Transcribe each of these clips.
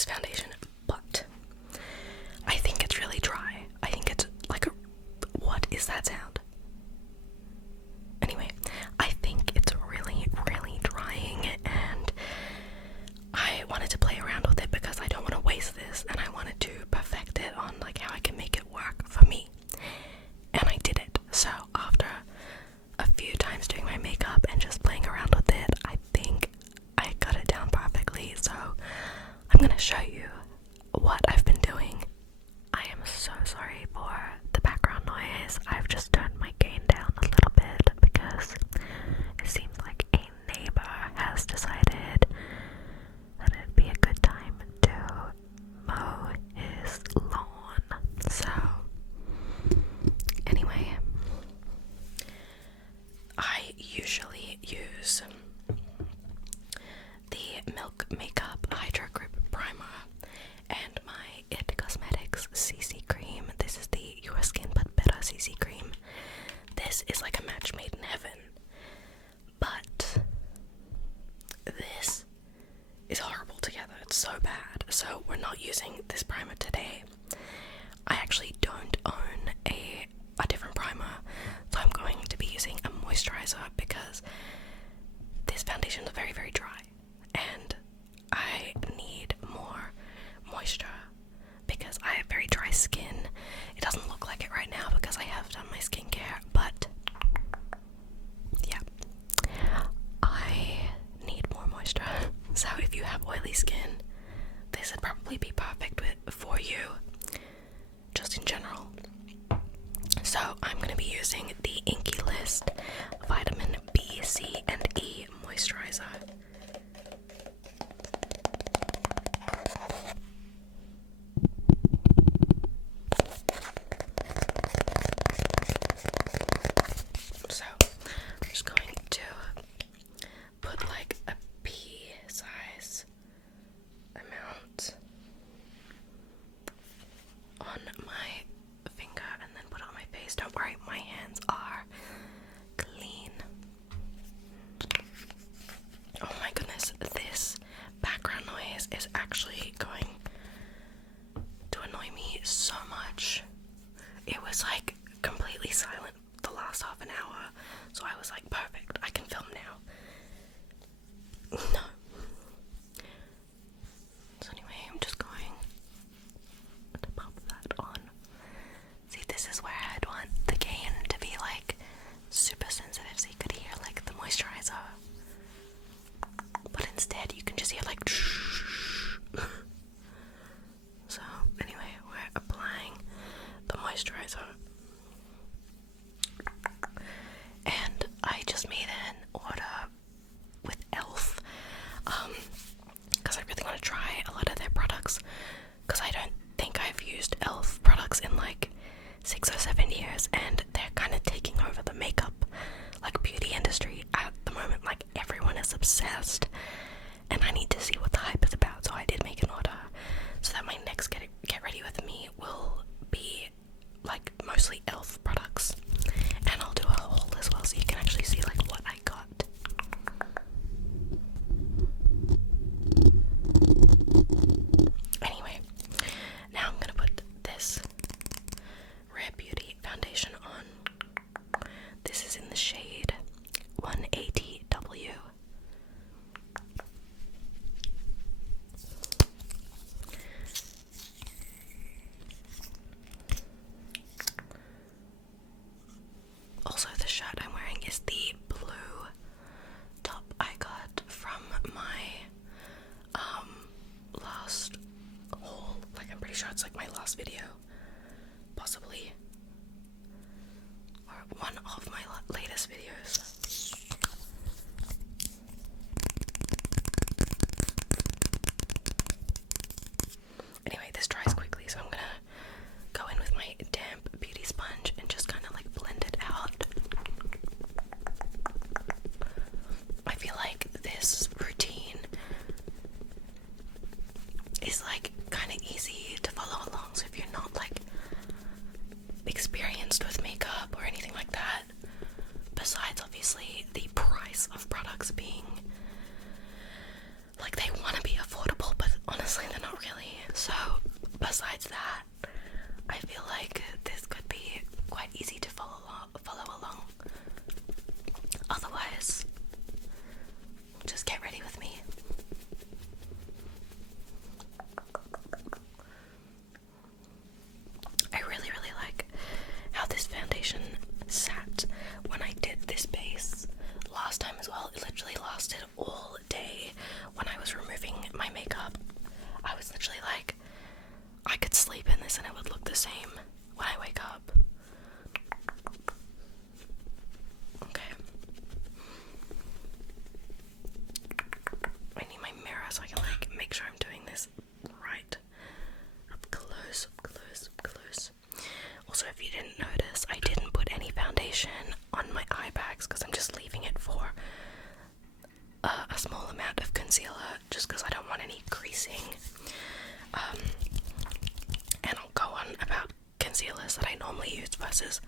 this foundation, but I think it's really dry. I think it's like a, what is that sound? Anyway, I think it's really, really drying, and I wanted to play around with it because I don't want to waste this, and I wanted to perfect it on like how I can make it work for me. And I did it. So after a few times doing my makeup and just playing around with it, I think I got it down perfectly. So I'm gonna show you what I've been doing. I am so sorry for the background noise. I've just turned my gain down a little bit because it seems like a neighbor has decided that it'd be a good time to mow his lawn. So anyway, I usually use the Milk Makeup Hydro Grip Primer and my It Cosmetics CC Cream. This is the Your Skin But Better CC Cream. This is like a match made in heaven, but this is horrible together. It's so bad. So we're not using this primer today. I actually don't own a different primer, so I'm going to be using a moisturizer because this foundation is very, very dry and I need more moisture because I have very dry skin. It doesn't look like it right now because I have done my skincare, but yeah, I need more moisture. So if you have oily skin, this would probably be perfect for you, just in general. So I'm going to be using the Inky List Vitamin B, C, and E Moisturizer. So I'm just going to put like a pea size amount on my finger and then put it on my face. Don't worry, my hands are clean. Oh my goodness, this background noise is actually going to annoy me so much. It was like completely silent the last half an hour, so I was like, perfect, I can film now. No. So anyway, I'm just going to pop that on. See, this is where I'd want the gain to be like super sensitive so you could hear like the moisturizer. But instead you can just hear like So anyway, we're applying the moisturizer. And I just made an order with e.l.f. Because I really want to try a lot of their products, because I don't think I've used e.l.f. products in like 6 or 7 years, and they're kind of taking over the makeup, like beauty industry at the moment. Like everyone is obsessed, and I need to see what the hype is about. So I did make an order, so that my next get ready with me will be like mostly e.l.f. products, and I'll do a haul as well, so you can actually see like what I got. Anyway, now I'm gonna put this Rare Beauty foundation on. This is in the shade 180W. Also, the shirt I'm wearing is the blue top I got from my last haul. Like, I'm pretty sure it's like my last video, possibly, or one of my latest videos. Anyway, this dries quickly, so I'm gonna go in with my damp beauty sponge and just kind of like blend it out. I feel like this routine is like kind of easy to follow along, so if you're not like experienced with makeup or anything like that, besides obviously the price of products being like, they want to be affordable, but honestly they're not really. versus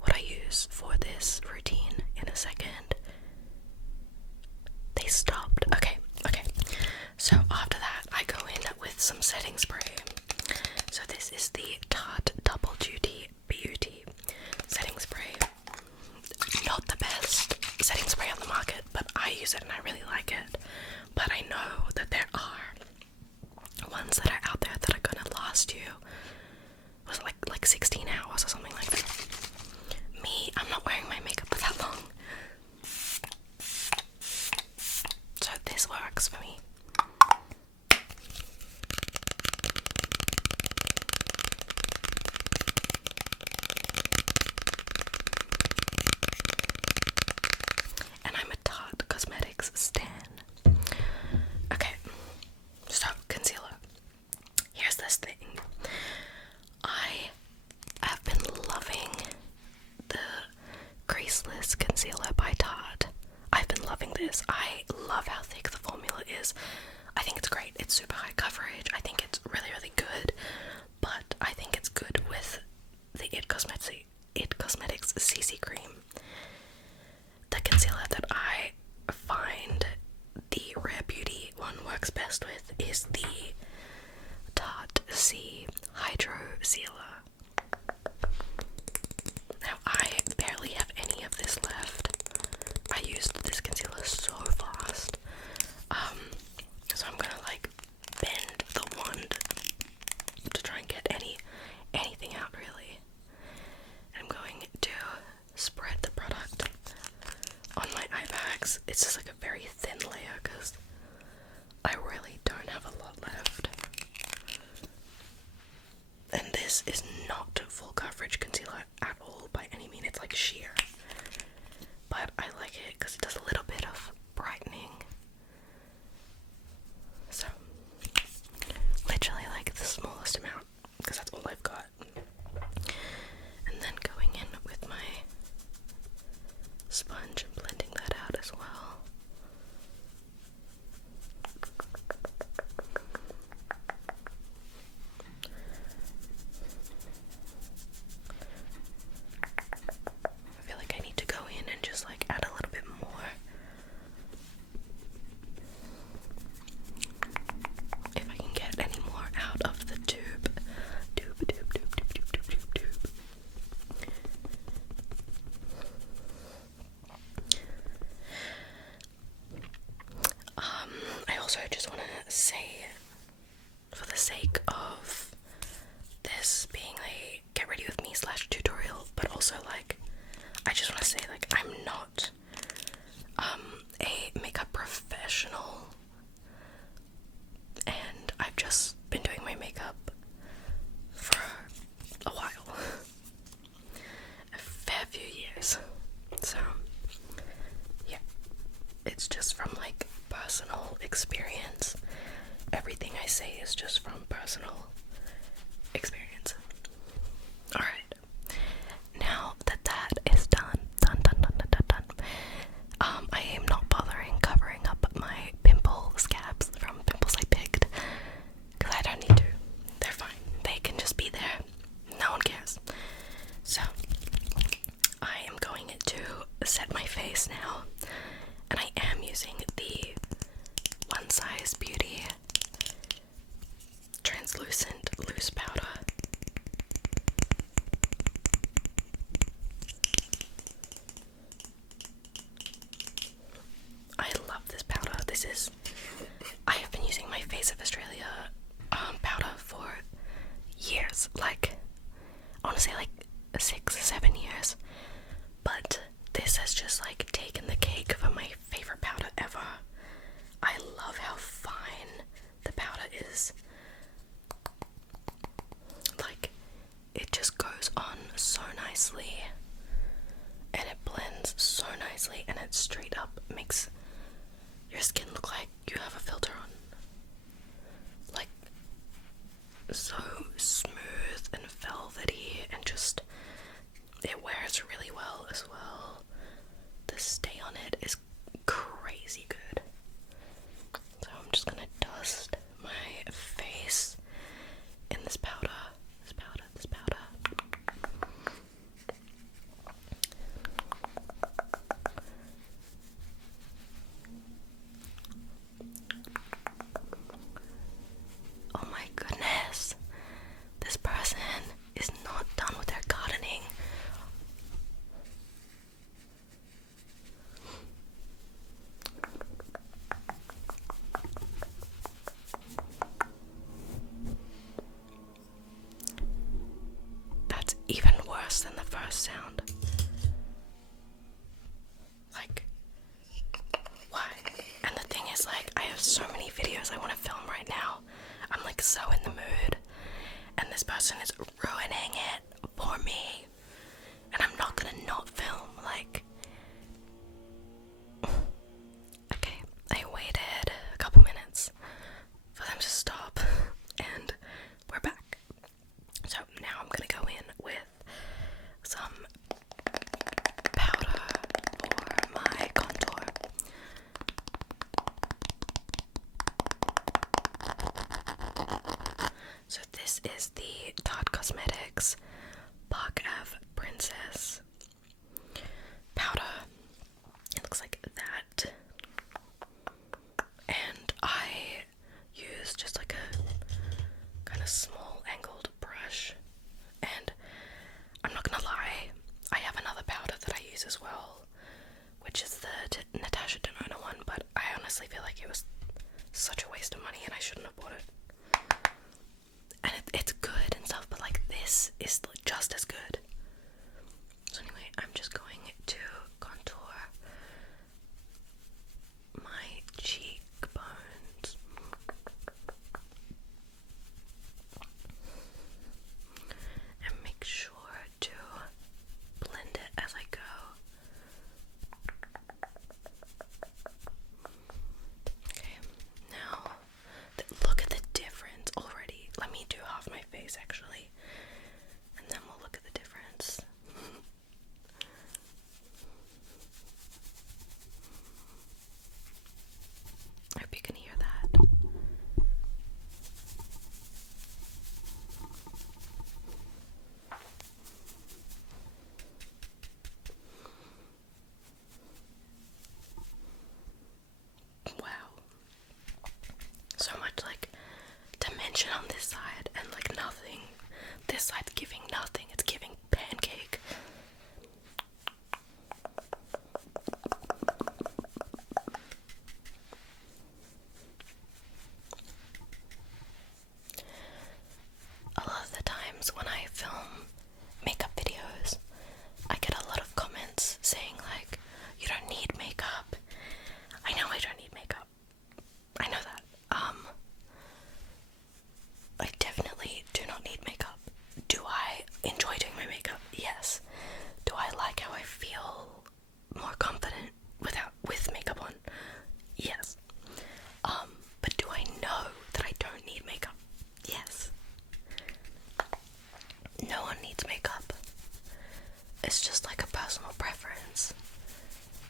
what I use for this routine in a second. They stopped. Okay. So after that, I go in with some setting spray. So this is the Tarte Double Duty Beauty setting spray. Not the best setting spray on the market, but I use it and I really like it. But I know that there are ones that are out there that are gonna last you, was it like 16 hours or something like that. Me, I'm not wearing my makeup for that long. So this works for me. And I'm a Tarte Cosmetics stan. Okay, so concealer. Here's this thing. I have been loving the Creaseless Concealer by Tarte. I've been loving this. I love how thick the formula is. I think it's great. It's super high coverage. I think it's really, really good. But I think it's good with the It Cosmetics CC Cream. The concealer that I find the Rare Beauty one works best with is the Tarte C Hydro Sealer. Now, I barely have any of this left. I used this concealer so fast. So I'm gonna like bend the wand to try and get anything out really. And I'm going to spread the product on my eye bags. It's just like a very thin layer because I really don't have a lot left. And this is not full coverage concealer at all by any means. It's like sheer. But I like it because it does a little bit of brightening. So, literally like the smallest amount because that's all I've got. And then going in with my sponge and blending that out as well. I feel like I need to go in and just like add a little bit more. If I can get any more out of the tube. I also just want to say, for the sake of this being a get ready with me / tutorial, but also like, I just want to say like, I'm not a makeup professional, and I've just been doing my makeup for a while, a fair few years, so yeah, it's just from like personal experience. Everything I say is just from personal experience. Alright, now that that is done, I am not bothering covering up my pimple scabs from pimples I picked, because I don't need to. They're fine. They can just be there. No one cares. So, I am going to set my face now, and I am using the One Size Beauty translucent loose powder. I love this powder. I have been using my Face of Australia powder for years, like I want to say like 6 or 7 years, but this has just like taken the cake for my favorite powder ever. I love how fine the powder is. Like, it just goes on so nicely, and it blends so nicely, and it straight up makes your skin look like you have a filter on. Like, so smooth and velvety, and just, it wears really well as well. The stay on it is crazy good. So I'm just gonna dust my face in this powder. Oh my goodness. This person is not done with their gardening. That's even worse than the first sound. Like, why? And the thing is, like, I have so many videos I want to film right now. I'm like so in the mood, and this person is ruining it for me, and I'm not gonna not film. Like, okay, I waited a couple minutes for them to stop, and we're back. So now I'm gonna go in with some powder for my contour. So this is the Tarte Cosmetics Park Ave Princess powder. It looks like that. And I use just like a kind of small angled brush. And I'm not gonna lie, I have another powder that I use as well, which is the Natasha Denona one, but I honestly feel like it was such a waste of money and I shouldn't have bought it. And it's good and stuff, but like this is just as good. So anyway, I'm just going to contour my cheekbones. And make sure to blend it as I go. Okay, now look at the difference already. Let me do half my face actually, and then we'll look at the difference. I hope you can hear that. Wow. So much like dimension on this side and like nothing. This side's giving nothing. It's giving pancake. A lot of the times when I film makeup videos, I get a lot of comments saying like, you don't need makeup. I know I don't need makeup. I know that. I definitely do not need makeup. Do I enjoy doing my makeup? Yes. Do I like how I feel more confident with makeup on? Yes. But do I know that I don't need makeup? Yes. No one needs makeup. It's just like a personal preference.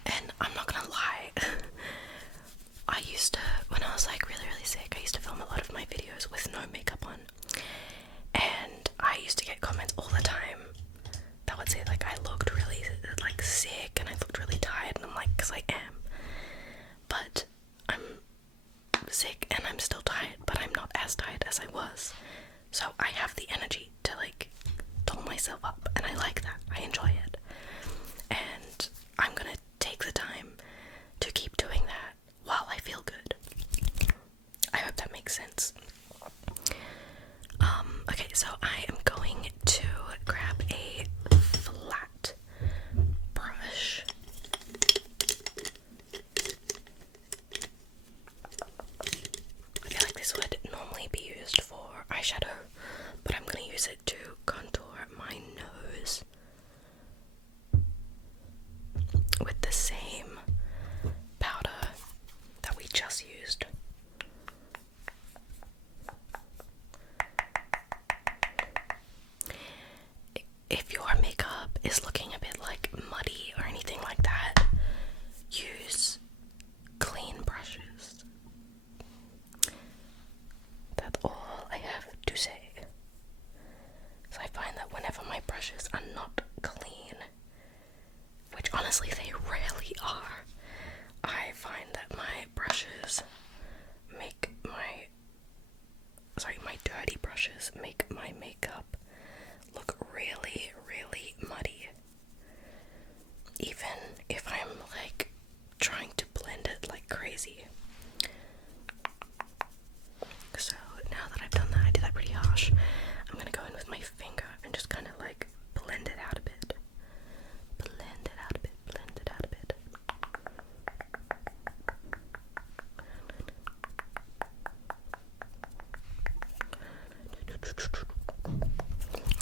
And I'm not gonna lie. I used to, when I was like really sick, I used to film a lot of my videos with no makeup on. And I used to get comments all the time that would say like I looked really like sick and I looked really tired, and I'm like, because I am. But I'm sick and I'm still tired, but I'm not as tired as I was. So I have the energy to like doll myself up, and I like that. I enjoy it. And I'm gonna take the time to keep doing that while I feel good. I hope that makes sense. Okay, so I am going to grab a flat brush. I feel like this would normally be used for eyeshadow, but I'm going to use it to contour my nose with the same powder that we just used. brushes make my makeup look really, really muddy. Even if I'm like trying to blend it like crazy. So now that I've done that, I did that pretty harsh. I'm gonna go in with my finger and just kind of like blend it out a bit. Blend it out a bit, blend it out a bit.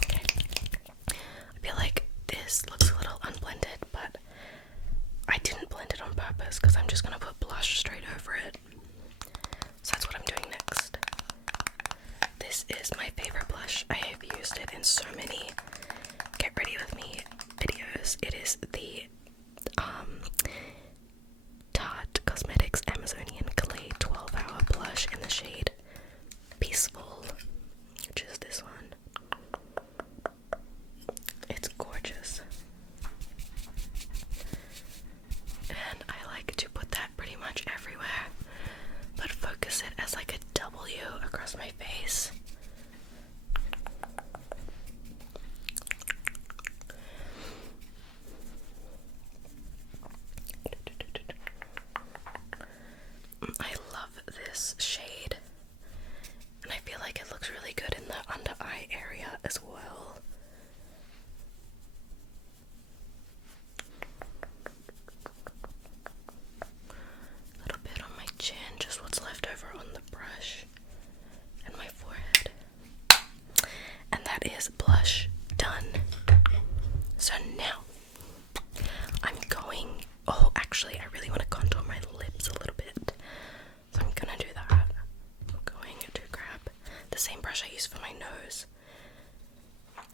Okay. I feel like this looks a little unblended, but I didn't blend it on purpose because I'm just gonna put blush straight over it. So that's what I'm doing next. This is my favorite blush. I have used it in so many Get Ready With Me videos. It is the Tarte Cosmetics Amazonian Clay 12-Hour Blush in the shade Peaceful, which is this one. It's gorgeous. And I like to put that pretty much everywhere, but focus it as like a W across my face. I love this shade, and I feel like it looks really good in the under eye area as well. A little bit on my chin, just what's left over on the brush, and my forehead. And that is blush done. So now I'm going, oh actually I really want to contour my lips a little bit, so I'm gonna do that. I'm going to grab the same brush I use for my nose,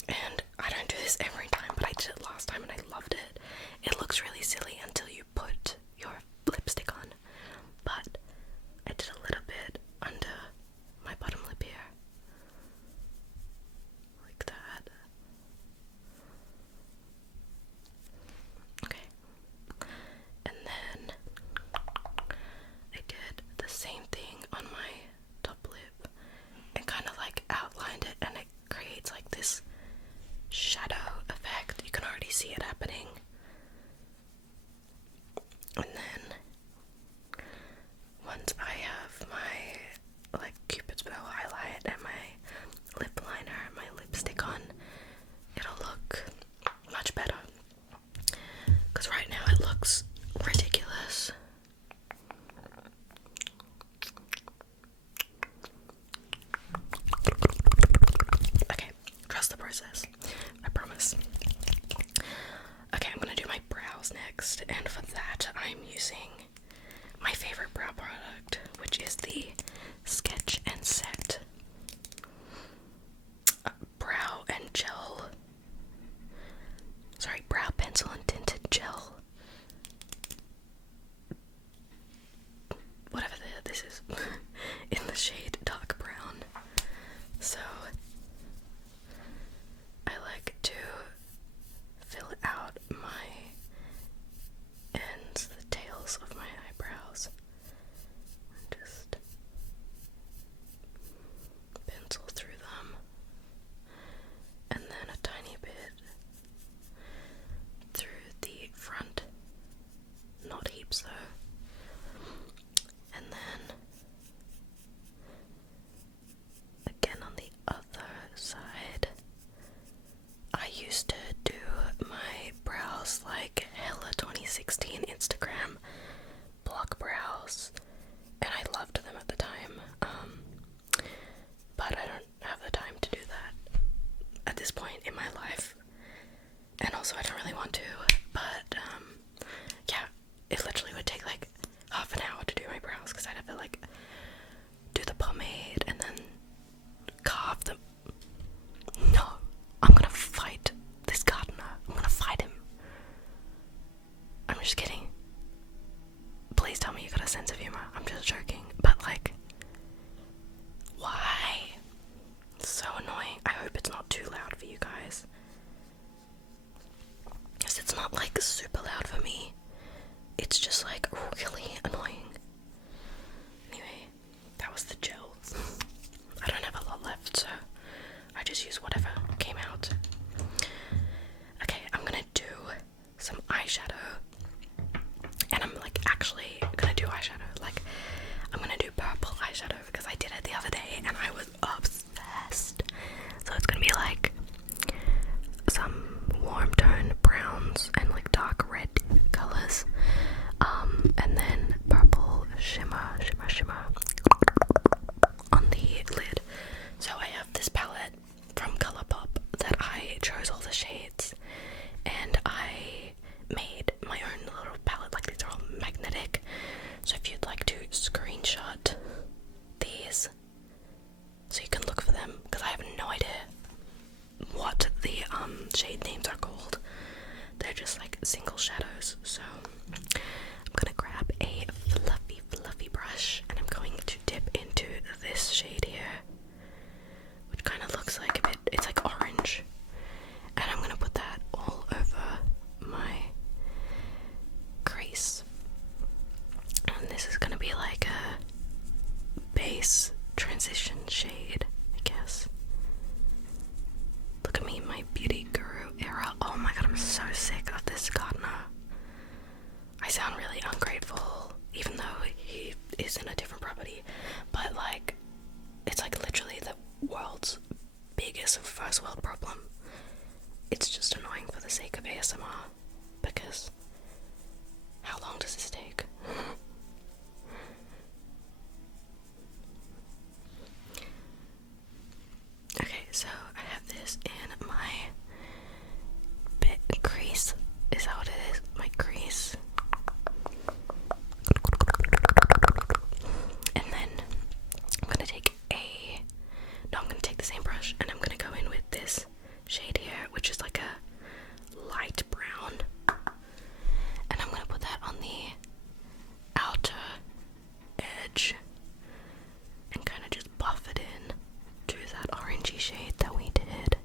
and I don't do this every time, but I did it last time and I loved it. It looks really silly until you put your lipstick on, but I did a little bit under my bottom lip here, like that. Okay, and then I did the same thing on my top lip and kind of like outlined it, and it creates like this shadow effect. You can already see it happening. And then once I have my like Cupid's bow highlight and my lip liner, my lipstick on, it'll look much better. Because right now it looks ridiculous. Okay, trust the process. I promise. Okay, I'm gonna do my brows next, and for that I'm using my favorite brow product, which is the Sketch and Set brow and gel. Sorry, brow pencil and tinted gel. Whatever this is, in the shade dark brown. So I like to fill out my ends, the tails of my eyebrows, and just pencil through them, and then a tiny bit through the front, not heaps though, and then again on the other side. I used to do my brows like hella 2016 Instagram block brows, and I loved them at the time, but I don't have the time to do that at this point in my life, and also I don't really want to, but yeah, it literally would take like half an hour to do my brows because I'd have to like do the pomade and then carve them. No, I'm gonna fight this gardener. I'm gonna fight him. I'm just kidding. Please tell me you got a sense of humor. I'm just joking. But like, why? So annoying. I hope it's not too loud for you guys. Because it's not like super loud for me. It's just like really annoying. Anyway, that was the gel. I don't have a lot left, so shadows. So I'm gonna grab a fluffy brush and I'm going to dip into this shade here, which kind of looks like a bit, it's like orange, and I'm gonna put that all over my crease. And this is gonna be like a base transition shade, I guess. Look at me, my beauty guru era. Oh my god, I'm so sick of this gardener. I sound really ungrateful, even though he is in a different property, but like, it's like literally the world's biggest first world problem. It's just annoying for the sake of ASMR, because how long does this take? Okay, so I have this in my crease. Is that what it is? My crease. And then I'm gonna take the same brush and I'm gonna go in with this shade here, which is like a light brown. And I'm gonna put that on the outer edge and kind of just buff it in to that orangey shade that we did.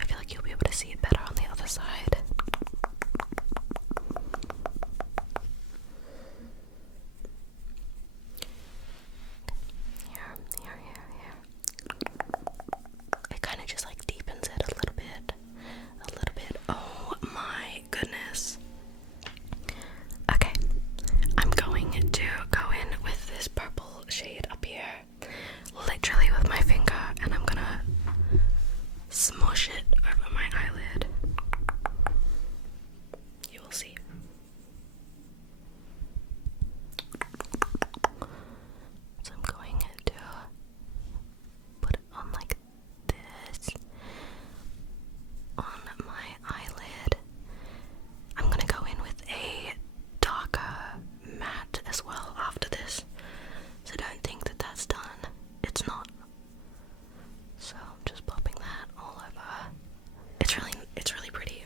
I feel like you'll be able to see it better on the other side. Here. It kind of just like deepens it a little bit. Oh my goodness. Okay, I'm going to go in with this purple shade up here, literally with my finger, and I'm gonna smush it over my eyelid. You will see. So I'm going to put it on like this on my eyelid. I'm gonna go in with a darker matte as well after this, so don't think that that's done. It's not. So I'm just popping that all over. It's really pretty.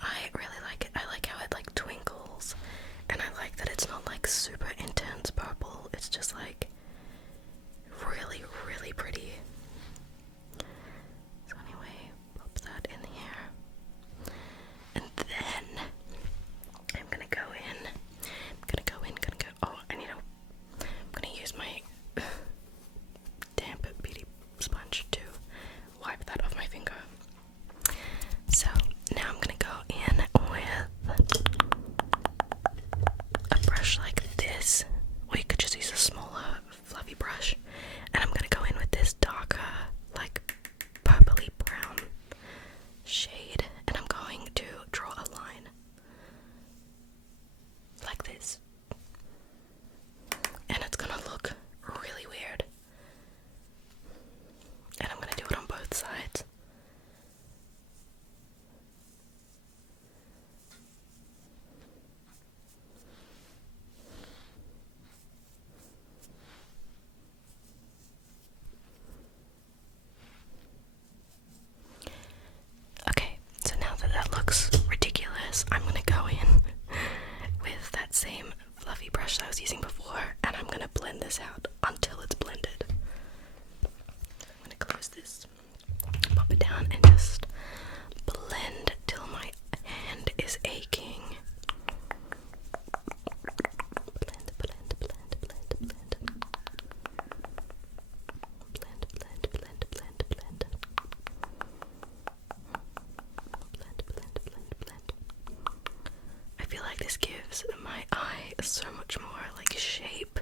I really like it. I like how it like twinkles, and I like that it's not like super intense purple. It's just like really pretty. So anyway, pop that in here, and then I'm gonna go in. Oh, I'm gonna use my damp beauty sponge to wipe that off my finger. So now I'm gonna go in with a brush like this, or you could just use a smaller fluffy brush, and I'm gonna go in with this darker, like purpley brown shade, and I'm going to draw a line like this, and it's gonna look really weird, and I'm gonna do it on both sides. Okay, so now that looks ridiculous, I'm gonna go in with that same fluffy brush that I was using before, and I'm gonna blend this out until it's blended. I'm gonna close this, pop it down, and just blend till my hand is aching. Blend. I feel like this gives my eye so much more like shape.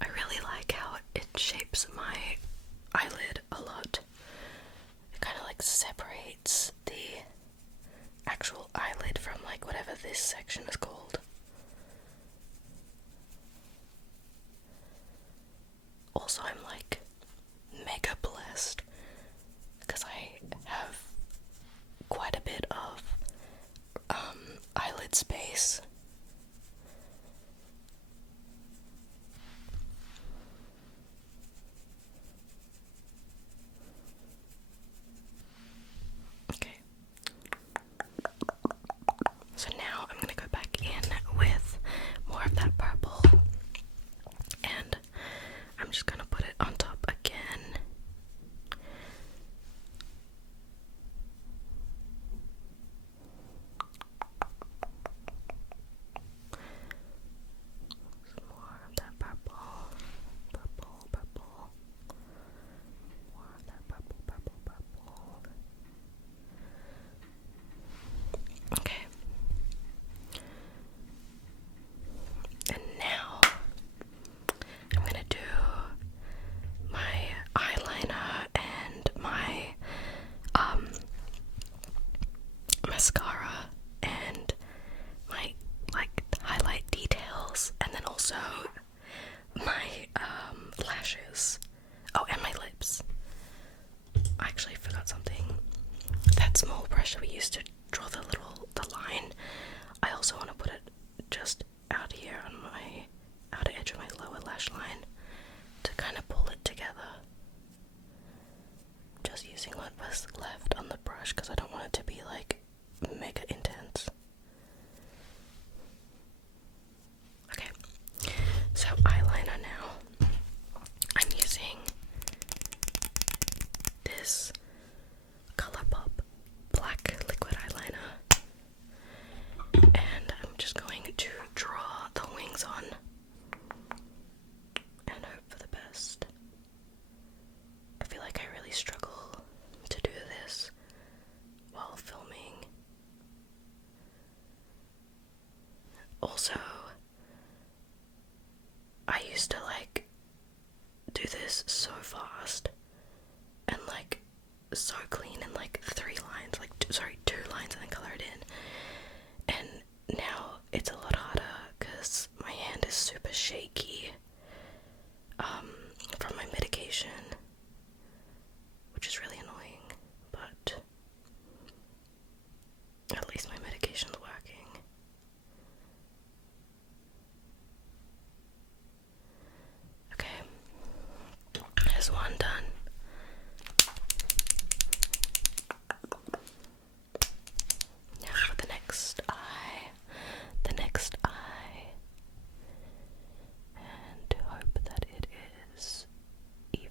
I really like how it shapes my eyelid a lot. It kind of like separates the actual eyelid from like whatever this section is called. Also, I'm like mega blessed because I have quite a bit of brush that we used to draw the line, I also want to put it just out here on my outer edge of my lower lash line to kind of pull it together. Just using what was left on the brush because I don't want it to be like mega intense. Okay, so eyeliner now. I'm using this ColourPop black liquid eyeliner, and I'm just going to draw the wings on and hope for the best. I feel like I really struggle to do this while filming. Also, I used to like do this so fast and like so clean in like 3 lines, like 2 lines, and then color it in. And now it's a lot harder because my hand is super shaky from my medication, which is really annoying, but at least my medication's working. Okay, there's one done. Now for the next eye, and to hope that it is even.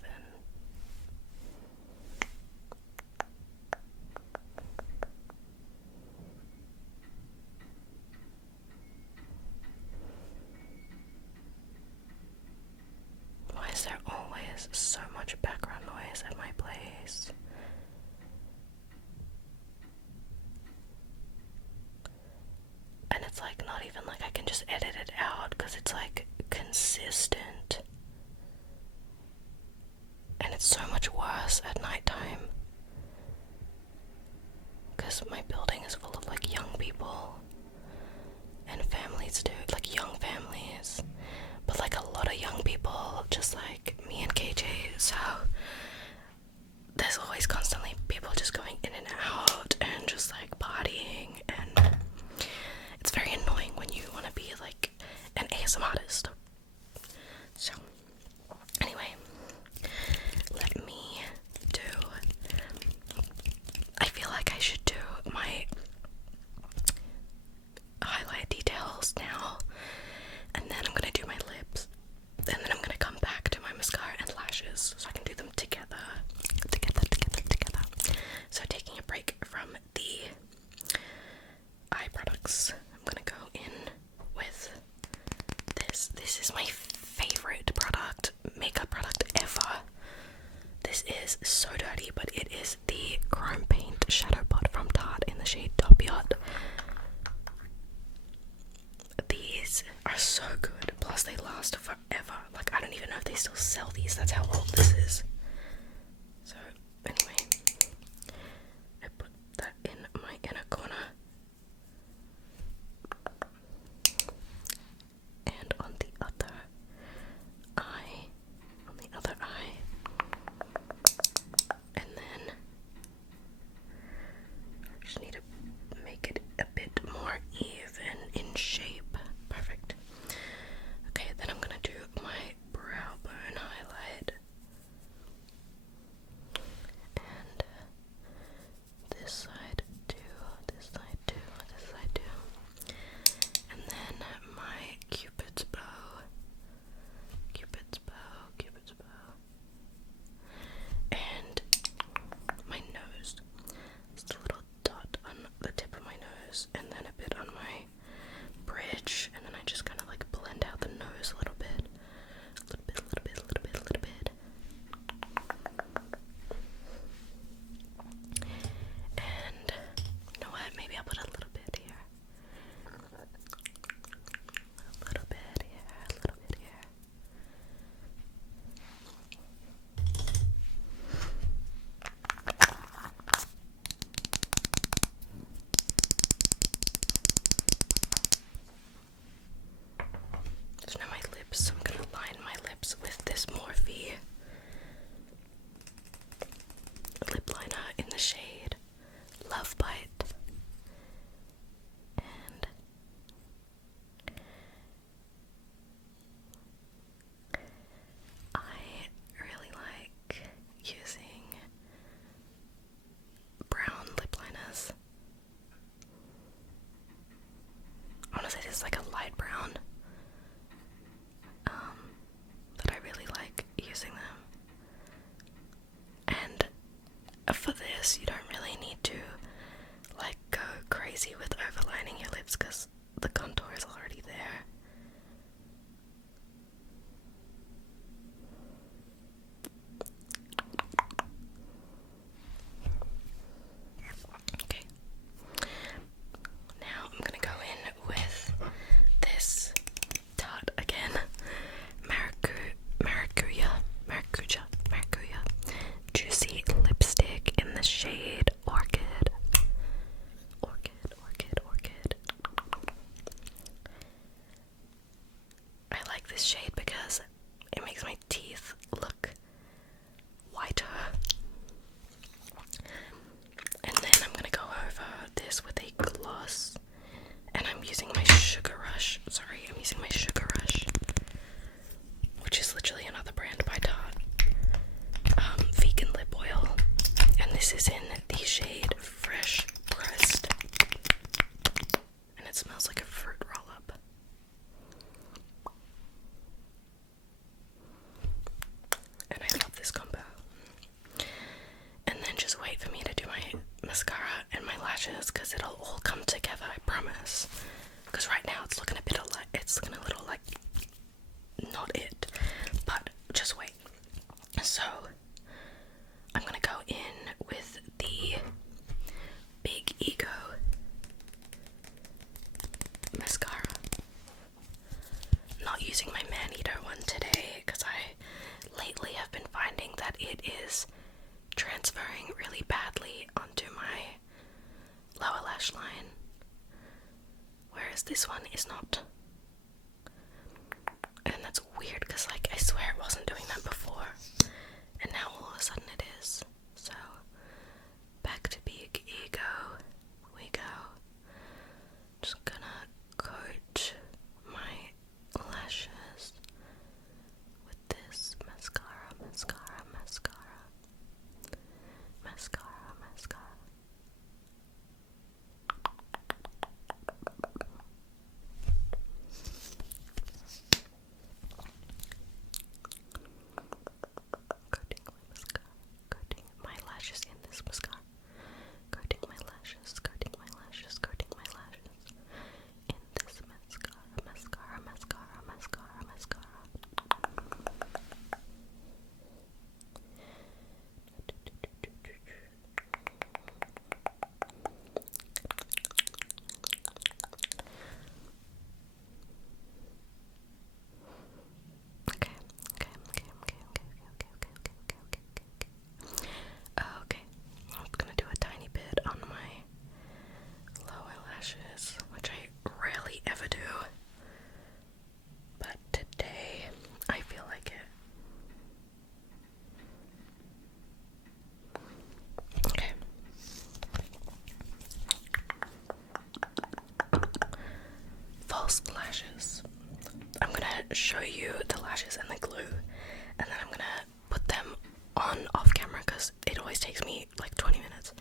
Why is there always so much background noise at my place? And it's like not even like I can just edit it out because it's like consistent. And it's so much worse at nighttime because my building is full of like young people and families too, like young families, but like a lot of young people just like me and KJ, so there's always constantly people just going in and out and just like partying, and it's very annoying when you want to be like an ASMR artist. So anyway, let me do, I feel like I should do my highlight details now, and then I'm gonna do my lips, and then I'm gonna come back to my mascara and lashes so I can do them together. So taking a break from the eye products, I'm gonna go in with this. This is my favorite makeup product ever. This is so dirty, but it is the Chrome Paint Shadow Pot from Tarte in the shade Top Yacht. These are so good, plus they last forever. Like, I don't even know if they still sell these, that's how old this is. So, anyway, I put that in my inner corner. And on the other eye, and then I just need to make it a bit more even in shape. Perfect. Okay, then I'm gonna do my brow bone highlight. this, you don't really need to like go crazy with overlining your lips because the contour is already there. Okay. Now I'm gonna go in with this Tarte again. Maracuja Juicy Lipstick in the shade Orchid. I like this shade because it makes my teeth look whiter. And then I'm gonna go over this with a gloss, and I'm using my Sugar Rush. I'm using my Sugar Rush, which is literally another brand by Tarte. Vegan lip oil, and this is in the shade Fresh Pressed, and it smells like a fruit roll-up. And I love this combo. And then just wait for me to do my mascara and my lashes, because it'll all come together, I promise. Because right now it's looking a bit alike, it's looking a little like not it, but just wait. So I'm gonna go in with the Big Ego mascara. Not using my Man-Eater one today because I lately have been finding that it is transferring really badly onto my lower lash line, whereas this one is not. And that's weird because like I swear it wasn't doing that before, and now all of a sudden it is. So back to Big Ego we go. Just gonna coat my lashes with this mascara. Coating my lashes in this mascara. Coating my lashes in this mascara. Okay, I'm gonna do a tiny bit on my lower lashes, which I rarely ever do, but today I feel like it. Okay. False lashes. I'm gonna show you the lashes and the glue, and then I'm gonna put them on off camera because it always takes me like 20 minutes.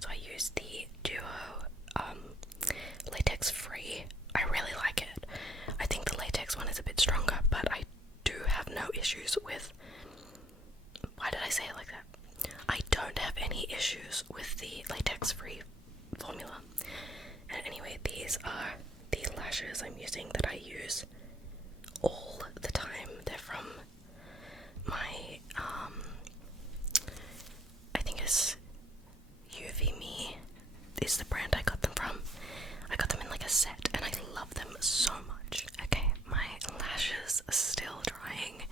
So I use the Duo latex free. I really like it. I think the latex one is a bit stronger, but I do have no issues with, why did I say it like that? I don't have any issues with the latex free formula. And anyway, these are the lashes I'm using that I use all the time. They're from my I think it's UV Me is the brand I got them from. I got them in like a set and I love them so much. Okay, my lashes are still drying.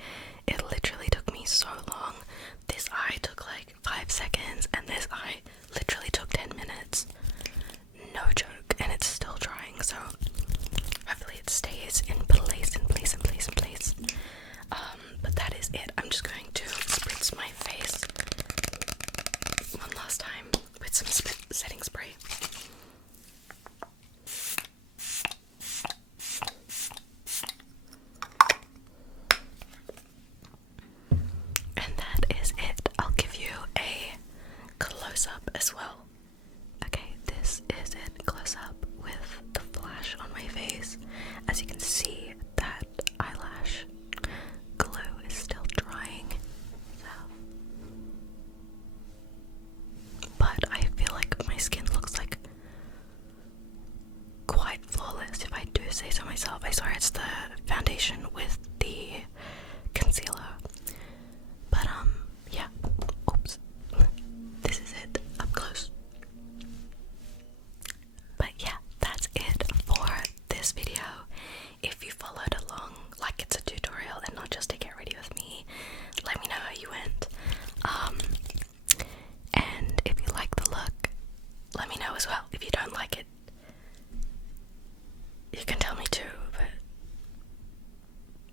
It literally took me so long. This eye took like 5 seconds and this eye literally took 10 minutes. No joke, and it's still drying, so hopefully it stays in place. But that is it. I'm just going to spritz my face one last time with some setting spray. And that is it. I'll give you a close-up as well. Okay, this is it, close up with the flash on my face. As you can see, that eyelash glue is still drying. So, but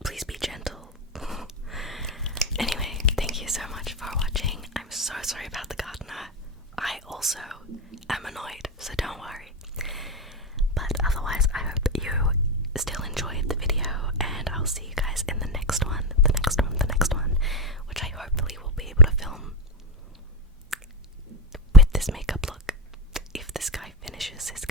please be gentle. Anyway, thank you so much for watching. I'm so sorry about the gardener. I also am annoyed, so don't worry. But otherwise, I hope you still enjoyed the video, and I'll see you guys in the next one, which I hopefully will be able to film with this makeup look if this guy finishes his